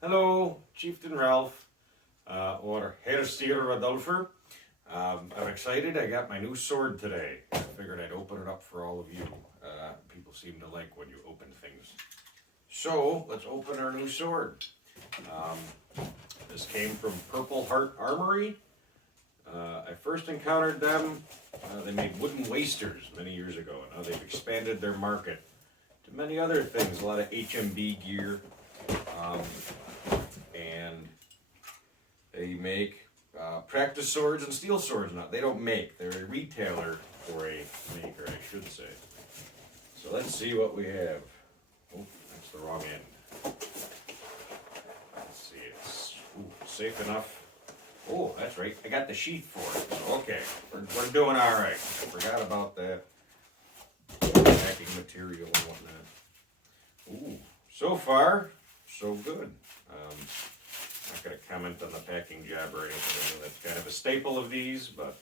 Hello, Chieftain Ralph, or Herr Steer Rodolfer. I'm excited. I got my new sword today. I figured I'd open it up for all of you. People seem to like when you open things. So, let's open our new sword. This came from Purpleheart Armory. I first encountered them. They made wooden wasters many years ago, and now they've expanded their market to many other things, a lot of HMB gear. And they make practice swords and steel swords now. They don't make, they're a retailer or a maker, I should say. So let's see what we have. Oh, that's the wrong end. Let's see, it's safe enough. Oh, that's right, I got the sheath for it. So, okay, we're doing all right. I forgot about that packing material and whatnot. Ooh, so far, so good. I'm not going to comment on the packing job or anything. That's kind of a staple of these, but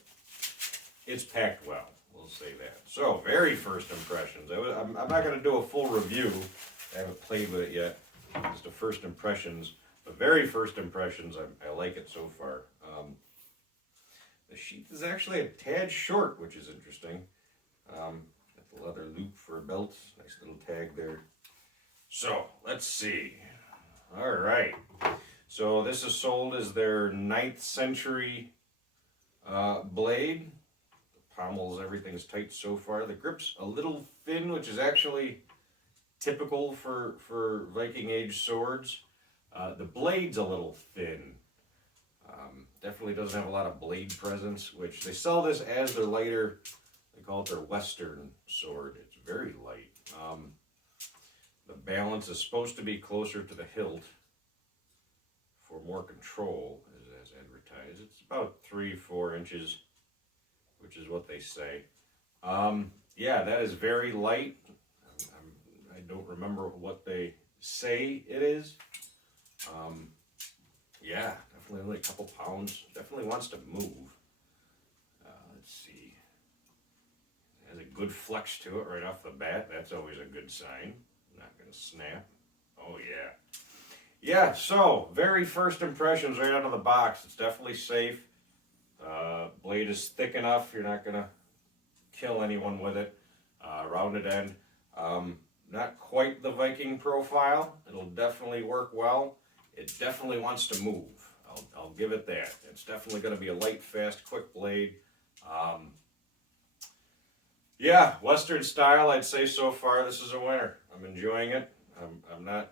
it's packed well. We'll say that. So, very first impressions. I'm not going to do a full review. I haven't played with it yet. Just the first impressions. The very first impressions, I like it so far. The sheath is actually a tad short, which is interesting. Got the leather loop for a belt. Nice little tag there. So, let's see. All right. So this is sold as their 9th century blade. The pommels, everything's tight so far. The grip's a little thin, which is actually typical for Viking Age swords. The blade's a little thin. Definitely doesn't have a lot of blade presence, which they sell this as their lighter, they call it their Western sword. It's very light. The balance is supposed to be closer to the hilt for more control, as advertised. It's about 3-4 inches, which is what they say. Yeah, that is very light. I don't remember what they say it is. Yeah, definitely only a couple pounds. Definitely wants to move. Let's see. It has a good flex to it right off the bat. That's always a good sign. Not going to snap. Oh, yeah. Yeah, so, very first impressions right out of the box. It's definitely safe. Blade is thick enough. You're not going to kill anyone with it. Rounded end. Not quite the Viking profile. It'll definitely work well. It definitely wants to move. I'll give it that. It's definitely going to be a light, fast, quick blade. Yeah, Western style, I'd say so far this is a winner. I'm enjoying it. I'm not...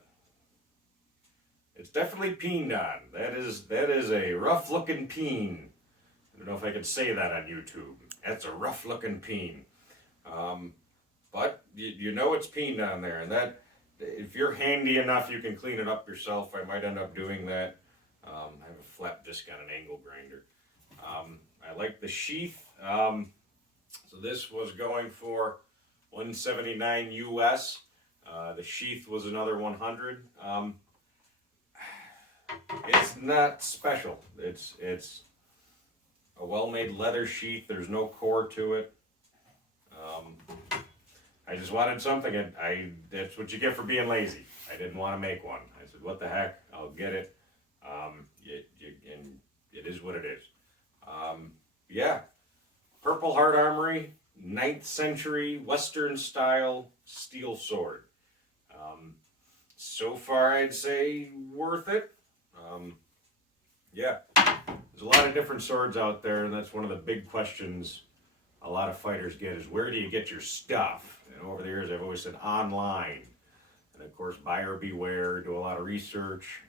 It's definitely peened on. That is a rough-looking peen. I don't know if I could say that on YouTube. That's a rough-looking peen. But you know it's peened on there, and that if you're handy enough, you can clean it up yourself. I might end up doing that. I have a flat disc on an angle grinder. I like the sheath. So this was going for $179 US. The sheath was another 100. It's not special. It's a well-made leather sheath. There's no core to it. I just wanted something, and that's what you get for being lazy. I didn't want to make one. I said, what the heck, I'll get it. And it is what it is. Yeah, Purpleheart Armory, 9th century, Western style steel sword. So far, I'd say worth it. Yeah, there's a lot of different swords out there, and that's one of the big questions a lot of fighters get is, where do you get your stuff? And over the years, I've always said online. And of course, buyer beware, do a lot of research,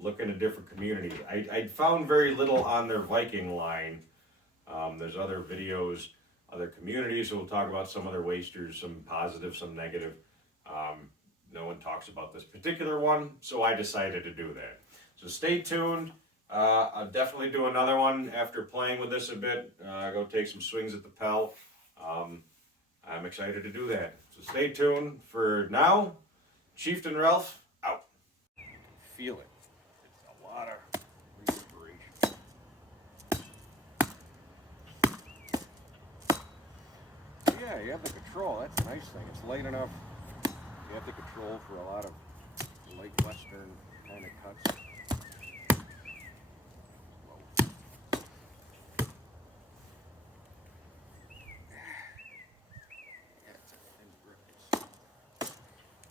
look into different communities. I found very little on their Viking line. There's other videos, other communities who will talk about some of their wasters, some positive, some negative. No one talks about this particular one, so I decided to do that. So stay tuned. I'll definitely do another one after playing with this a bit. Go take some swings at the Pell. I'm excited to do that. So stay tuned. For now, Chieftain Ralph, out. Feel it. It's a lot of reverberation. Yeah, you have the control. That's a nice thing. It's light enough. You have the control for a lot of light Western kind of cuts.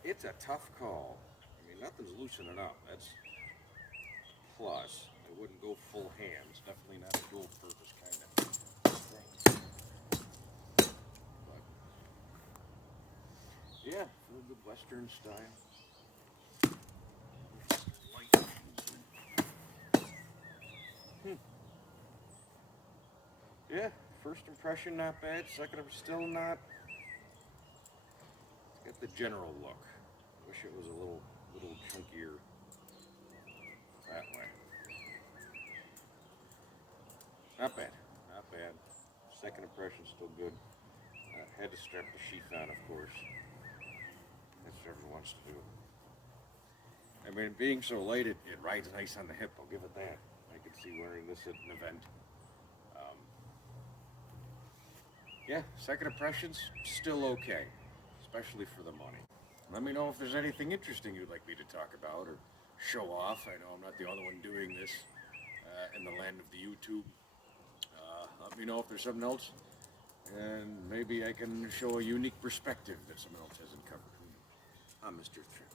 It's a tough call. I mean, nothing's loosening up. That's plus. I wouldn't go full hands. Definitely not a dual purpose kind of thing. But yeah, feel good Western style. Yeah, first impression not bad. Second, still not. It's got the general look. Wish it was a little chunkier that way. Not bad, not bad. Second impression still good. Had to strap the sheath on, of course. That's what everyone wants to do. I mean, being so light, it rides nice on the hip. I'll give it that. I could see wearing this at an event. Yeah, second impressions still okay, especially for the money. Let me know if there's anything interesting you'd like me to talk about or show off. I know I'm not the only one doing this in the land of the YouTube. Let me know if there's something else, and maybe I can show a unique perspective that someone else hasn't covered. I'm Mr. Trim.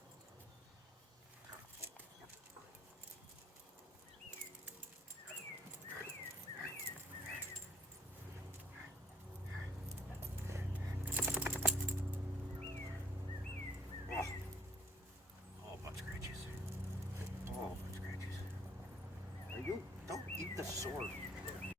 Oh, butt scratches. Oh, butt scratches. You don't eat the sword.